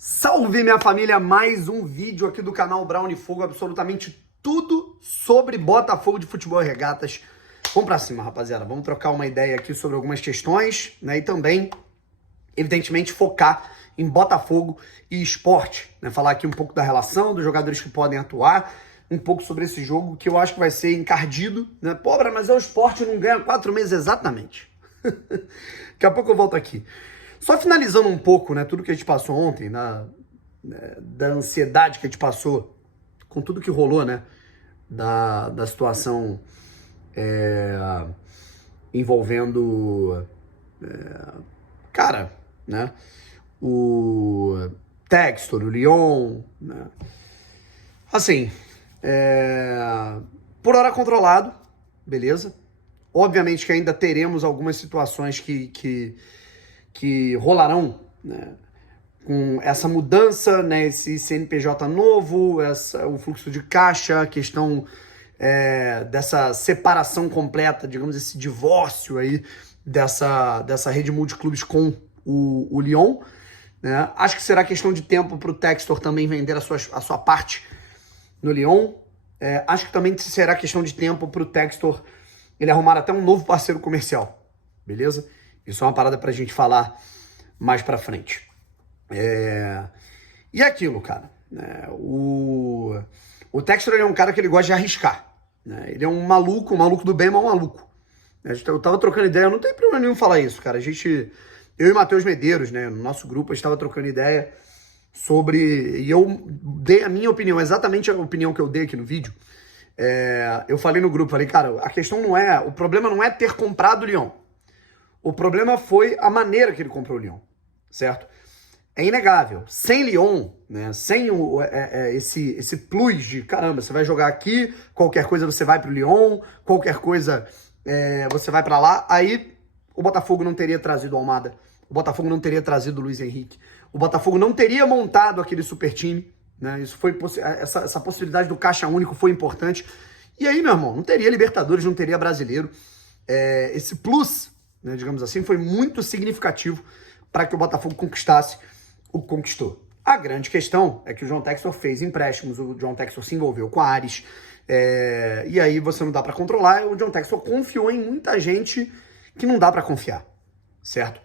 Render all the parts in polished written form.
Salve, minha família! Mais um vídeo aqui do canal Brown e Fogo, absolutamente tudo sobre Botafogo de Futebol e Regatas. Vamos pra cima, rapaziada. Vamos trocar uma ideia aqui sobre algumas questões, né? E também, evidentemente, focar em Botafogo e esporte, né? Falar aqui um pouco da relação, dos jogadores que podem atuar, um pouco sobre esse jogo que eu acho que vai ser encardido, né? Pobre, mas é o esporte, não ganha 4 meses exatamente. Daqui a pouco eu volto aqui. Só finalizando um pouco, né, tudo que a gente passou ontem, da ansiedade que a gente passou com tudo que rolou, né, da situação envolvendo, cara, né, o Textor, o Lyon, né, assim, por hora controlado, beleza? Obviamente que ainda teremos algumas situações que rolarão, né, com essa mudança, né, esse CNPJ novo, o fluxo de caixa, a questão dessa separação completa, digamos, esse divórcio aí dessa rede multiclubes com o Lyon, né? Acho que será questão de tempo para o Textor também vender a sua parte no Lyon. Acho que também será questão de tempo para o Textor ele arrumar até um novo parceiro comercial, beleza? Isso é uma parada pra gente falar mais pra frente. E aquilo, cara, né? O Textor ele é um cara que ele gosta de arriscar, né? Ele é um maluco do bem, mas um maluco. Eu tava trocando ideia, não tem problema nenhum falar isso, cara. Eu e Matheus Medeiros, né, no nosso grupo, a gente tava trocando ideia sobre... E eu dei a minha opinião, exatamente a opinião que eu dei aqui no vídeo. Eu falei no grupo, falei, cara, a questão não é... O problema não é ter comprado o Lyon. O problema foi a maneira que ele comprou o Lyon, certo? É inegável. Sem Lyon, né, sem esse plus de, caramba, você vai jogar aqui, qualquer coisa você vai pro Lyon, qualquer coisa você vai pra lá, aí o Botafogo não teria trazido o Almada, o Botafogo não teria trazido o Luiz Henrique, o Botafogo não teria montado aquele super time, né? Isso foi essa possibilidade do caixa único foi importante. E aí, meu irmão, não teria Libertadores, não teria Brasileiro. Esse plus, né, digamos assim, foi muito significativo para que o Botafogo conquistasse o que conquistou. A grande questão é que o John Textor fez empréstimos, o John Textor se envolveu com a Ares, e aí você não dá para controlar. O John Textor confiou em muita gente que não dá para confiar, certo?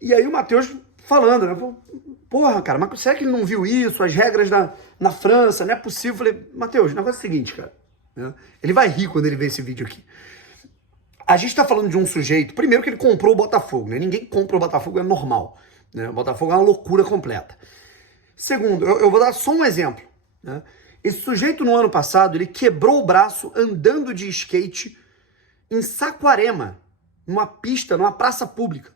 E aí o Matheus falando, né? Porra, cara, mas será que ele não viu isso? As regras na França, não é possível. Eu falei, Matheus, o negócio é o seguinte, cara, né? Ele vai rir quando ele ver esse vídeo aqui. A gente tá falando de um sujeito, primeiro que ele comprou o Botafogo, né? Ninguém compra o Botafogo, é normal, né? O Botafogo é uma loucura completa. Segundo, eu vou dar só um exemplo, né? Esse sujeito no ano passado, ele quebrou o braço andando de skate em Saquarema, numa pista, numa praça pública.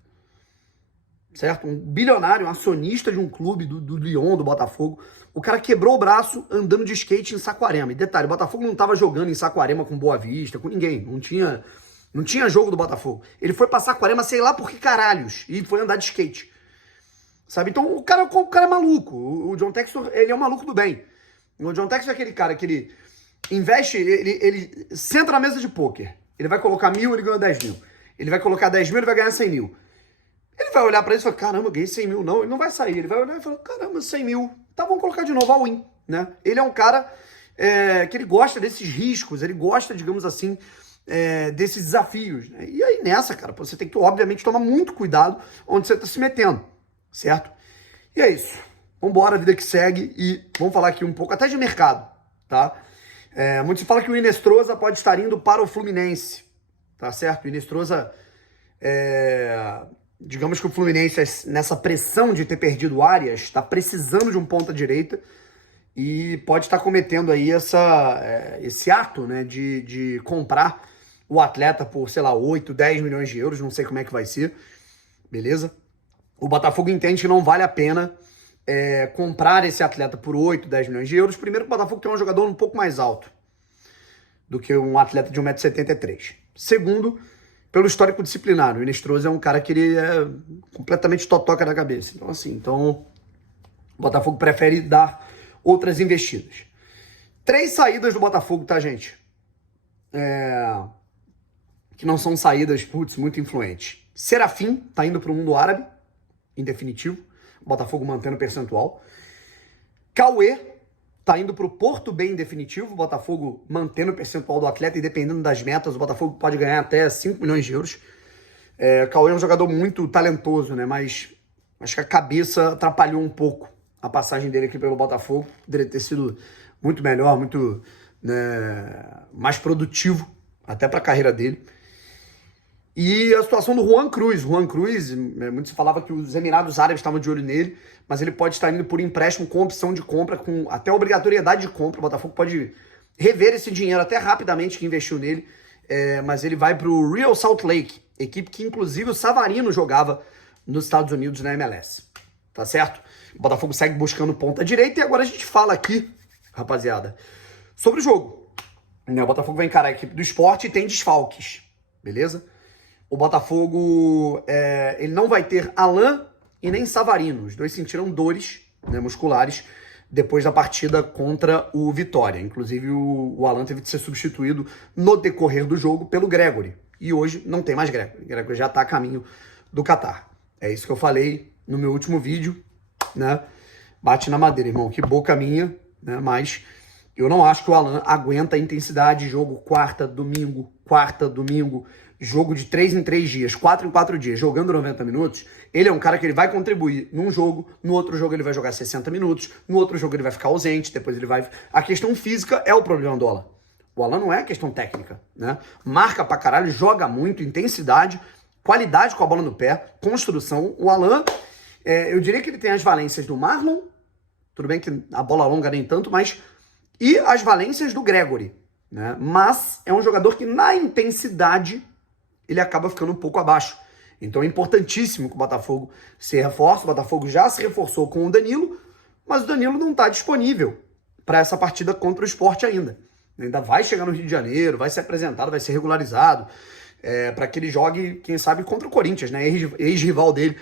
Certo? Um bilionário, um acionista de um clube do Lyon, do Botafogo. O cara quebrou o braço andando de skate em Saquarema. E detalhe, o Botafogo não tava jogando em Saquarema com Boa Vista, com ninguém. Não tinha jogo do Botafogo. Ele foi pra Saquarema, sei lá por que caralhos, e foi andar de skate. Sabe? Então o cara é maluco. O John Textor, ele é um maluco do bem. O John Textor é aquele cara que ele investe, ele senta na mesa de pôquer. Ele vai colocar 1.000, ele ganha 10 mil. Ele vai colocar 10 mil, ele vai ganhar 100 mil. Ele vai olhar pra isso e falar, caramba, ganhei 100 mil. Não, ele não vai sair. Ele vai olhar e falar, caramba, 100 mil. Tá, vamos colocar de novo, all-in, né? Ele é um cara que ele gosta desses riscos, ele gosta, digamos assim, desses desafios, né? E aí nessa, cara, você tem que, obviamente, tomar muito cuidado onde você tá se metendo, certo? E é isso. Vambora, a vida que segue e vamos falar aqui um pouco até de mercado, tá? Muito se fala que o Inestrosa pode estar indo para o Fluminense, tá certo? O Inestrosa digamos que o Fluminense, nessa pressão de ter perdido Arias, está precisando de um ponta-direita e pode estar cometendo aí esse ato, né, de comprar o atleta por, sei lá, 8, 10 milhões de euros, não sei como é que vai ser, beleza? O Botafogo entende que não vale a pena comprar esse atleta por 8, 10 milhões de euros. Primeiro que o Botafogo tem um jogador um pouco mais alto do que um atleta de 1,73 m. Segundo, pelo histórico disciplinar. O Inestrosa é um cara que ele é completamente totoca da cabeça. Então, assim, o Botafogo prefere dar outras investidas. 3 saídas do Botafogo, tá, gente? Que não são saídas, muito influentes. Serafim tá indo pro mundo árabe, em definitivo. Botafogo mantendo o percentual. Cauê tá indo pro Porto B em definitivo, o Botafogo mantendo o percentual do atleta e dependendo das metas, o Botafogo pode ganhar até 5 milhões de euros. Cauê é um jogador muito talentoso, né? Mas acho que a cabeça atrapalhou um pouco a passagem dele aqui pelo Botafogo. Poderia ter sido muito melhor, muito, né, mais produtivo, até para a carreira dele. E a situação do Juan Cruz. Juan Cruz, muito se falava que os Emirados Árabes estavam de olho nele, mas ele pode estar indo por empréstimo com opção de compra, com até obrigatoriedade de compra. O Botafogo pode rever esse dinheiro até rapidamente que investiu nele, mas ele vai para o Real Salt Lake, equipe que inclusive o Savarino jogava nos Estados Unidos na MLS. Tá certo? O Botafogo segue buscando ponta direita e agora a gente fala aqui, rapaziada, sobre o jogo. O Botafogo vai encarar a equipe do Sport e tem desfalques, beleza? O Botafogo, ele não vai ter Alan e nem Savarino. Os dois sentiram dores, né, musculares depois da partida contra o Vitória. Inclusive o Alan teve que ser substituído no decorrer do jogo pelo Gregory. E hoje não tem mais Gregory. O Gregory já está a caminho do Catar. É isso que eu falei no meu último vídeo, né? Bate na madeira, irmão. Que boca minha, né? Mas eu não acho que o Alan aguenta a intensidade de jogo quarta, domingo, jogo de 3 em 3 dias, 4 em 4 dias, jogando 90 minutos. Ele é um cara que ele vai contribuir num jogo, no outro jogo ele vai jogar 60 minutos, no outro jogo ele vai ficar ausente, depois ele vai... A questão física é o problema do Alan. O Alan não é questão técnica, né? Marca pra caralho, joga muito, intensidade, qualidade com a bola no pé, construção. O Alan, eu diria que ele tem as valências do Marlon, tudo bem que a bola longa nem tanto, mas... E as valências do Gregory, né? Mas é um jogador que na intensidade ele acaba ficando um pouco abaixo. Então é importantíssimo que o Botafogo se reforce. O Botafogo já se reforçou com o Danilo, mas o Danilo não está disponível para essa partida contra o Sport ainda. Ainda vai chegar no Rio de Janeiro, vai ser apresentado, vai ser regularizado, para que ele jogue, quem sabe, contra o Corinthians, né? Ex-rival dele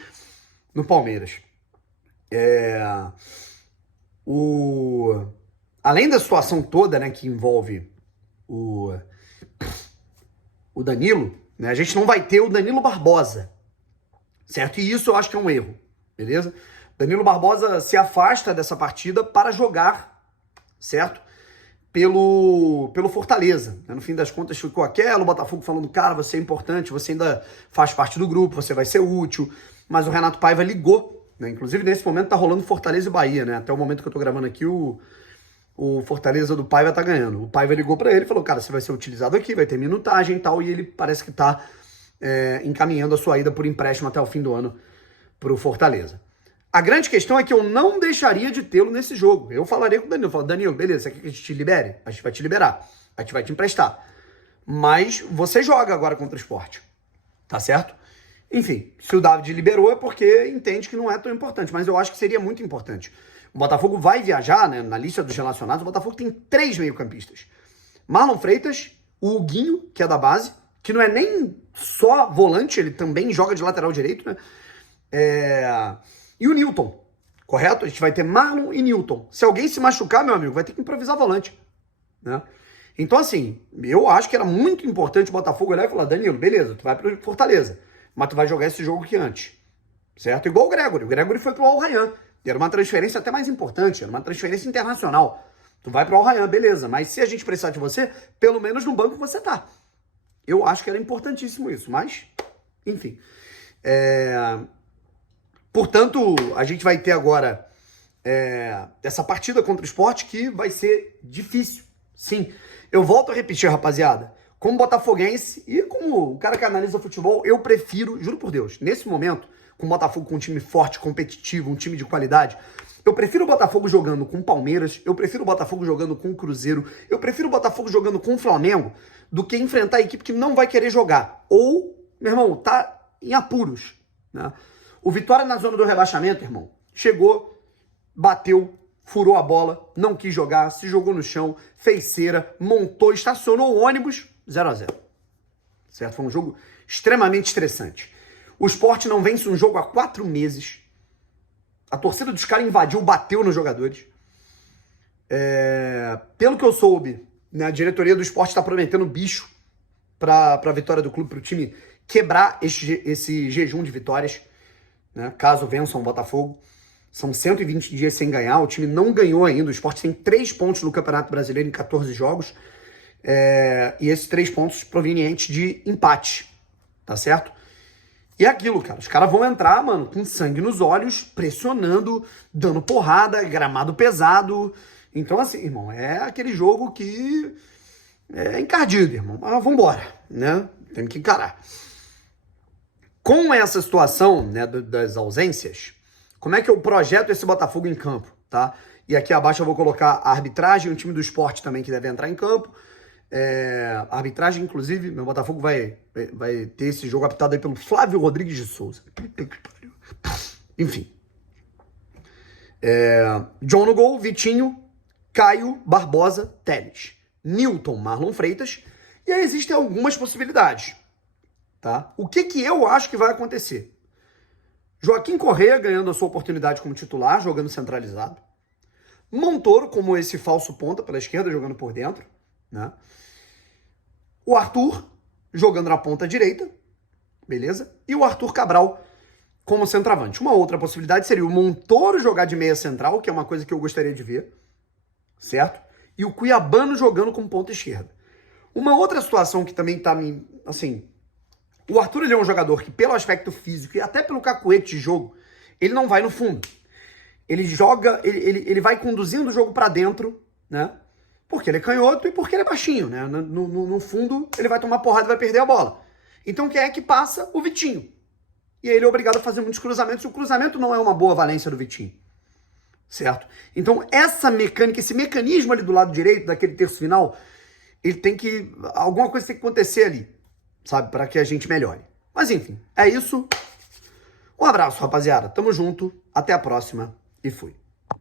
no Palmeiras. Além da situação toda, né, que envolve o Danilo, né, a gente não vai ter o Danilo Barbosa, certo? E isso eu acho que é um erro, beleza? Danilo Barbosa se afasta dessa partida para jogar, certo? Pelo Fortaleza. No fim das contas ficou aquela, o Botafogo falando, cara, você é importante, você ainda faz parte do grupo, você vai ser útil, mas o Renato Paiva ligou, né? Inclusive nesse momento tá rolando Fortaleza e Bahia, né? Até o momento que eu tô gravando aqui, o Fortaleza do Paiva tá ganhando. O Paiva ligou pra ele e falou, cara, você vai ser utilizado aqui, vai ter minutagem e tal, e ele parece que tá encaminhando a sua ida por empréstimo até o fim do ano pro Fortaleza. A grande questão é que eu não deixaria de tê-lo nesse jogo. Eu falaria com o Danilo, Danilo, beleza, você quer que a gente te libere? A gente vai te liberar, a gente vai te emprestar. Mas você joga agora contra o Sport, tá certo? Enfim, se o David liberou é porque entende que não é tão importante, mas eu acho que seria muito importante. O Botafogo vai viajar, né, na lista dos relacionados, o Botafogo tem 3 meio-campistas. Marlon Freitas, o Huguinho, que é da base, que não é nem só volante, ele também joga de lateral direito, né? E o Newton, correto? A gente vai ter Marlon e Newton. Se alguém se machucar, meu amigo, vai ter que improvisar volante, né? Então, assim, eu acho que era muito importante o Botafogo olhar e falar, Danilo, beleza, tu vai pro Fortaleza, mas tu vai jogar esse jogo aqui antes, certo? Igual o Gregory. O Gregory foi pro Al Rayyan. Era uma transferência até mais importante, era uma transferência internacional. Tu vai pro Al Rayyan, beleza, mas se a gente precisar de você, pelo menos no banco você tá. Eu acho que era importantíssimo isso, mas, enfim. Portanto, a gente vai ter agora essa partida contra o Sport que vai ser difícil, sim. Eu volto a repetir, rapaziada, como botafoguense e como o cara que analisa futebol, eu prefiro, juro por Deus, nesse momento, com o Botafogo com um time forte, competitivo, um time de qualidade, eu prefiro o Botafogo jogando com o Palmeiras, eu prefiro o Botafogo jogando com o Cruzeiro, eu prefiro o Botafogo jogando com o Flamengo, do que enfrentar a equipe que não vai querer jogar. Ou, meu irmão, tá em apuros, né? O Vitória na zona do rebaixamento, irmão, chegou, bateu, furou a bola, não quis jogar, se jogou no chão, fez cera, montou, estacionou o ônibus, 0-0. Certo? Foi um jogo extremamente estressante. O Sport não vence um jogo há 4 meses. A torcida dos caras invadiu, bateu nos jogadores. Pelo que eu soube, né, a diretoria do Sport está prometendo bicho para a vitória do clube, para o time quebrar esse jejum de vitórias, né, caso vençam o Botafogo. São 120 dias sem ganhar, o time não ganhou ainda, o Sport tem 3 pontos no Campeonato Brasileiro em 14 jogos, e esses 3 pontos provenientes de empate, tá certo? E é aquilo, cara, os caras vão entrar, mano, com sangue nos olhos, pressionando, dando porrada, gramado pesado. Então, assim, irmão, é aquele jogo que é encardido, irmão. Mas vambora, né? Tem que encarar. Com essa situação, né, das ausências, como é que eu projeto esse Botafogo em campo, tá? E aqui abaixo eu vou colocar a arbitragem, o time do Sport também que deve entrar em campo. A arbitragem, inclusive, meu Botafogo vai ter esse jogo apitado aí pelo Flávio Rodrigues de Souza. Enfim. John no gol, Vitinho, Caio, Barbosa, Telles, Newton, Marlon Freitas. E aí existem algumas possibilidades, tá? O que eu acho que vai acontecer? Joaquim Correa ganhando a sua oportunidade como titular, jogando centralizado. Montoro como esse falso ponta pela esquerda, jogando por dentro, né? O Arthur jogando na ponta direita, beleza? E o Arthur Cabral como centroavante. Uma outra possibilidade seria o Montoro jogar de meia central, que é uma coisa que eu gostaria de ver, certo? E o Cuiabano jogando como ponta esquerda. Uma outra situação que também tá me... assim, o Arthur ele é um jogador que, pelo aspecto físico e até pelo cacuete de jogo, ele não vai no fundo. Ele joga, ele vai conduzindo o jogo pra dentro, né? Porque ele é canhoto e porque ele é baixinho, né? No fundo, ele vai tomar porrada e vai perder a bola. Então, quem é que passa? O Vitinho. E aí ele é obrigado a fazer muitos cruzamentos, e o cruzamento não é uma boa valência do Vitinho. Certo? Então, essa mecânica, esse mecanismo ali do lado direito, daquele terço final, ele tem que... alguma coisa tem que acontecer ali, sabe? Para que a gente melhore. Mas, enfim, é isso. Um abraço, rapaziada. Tamo junto. Até a próxima. E fui.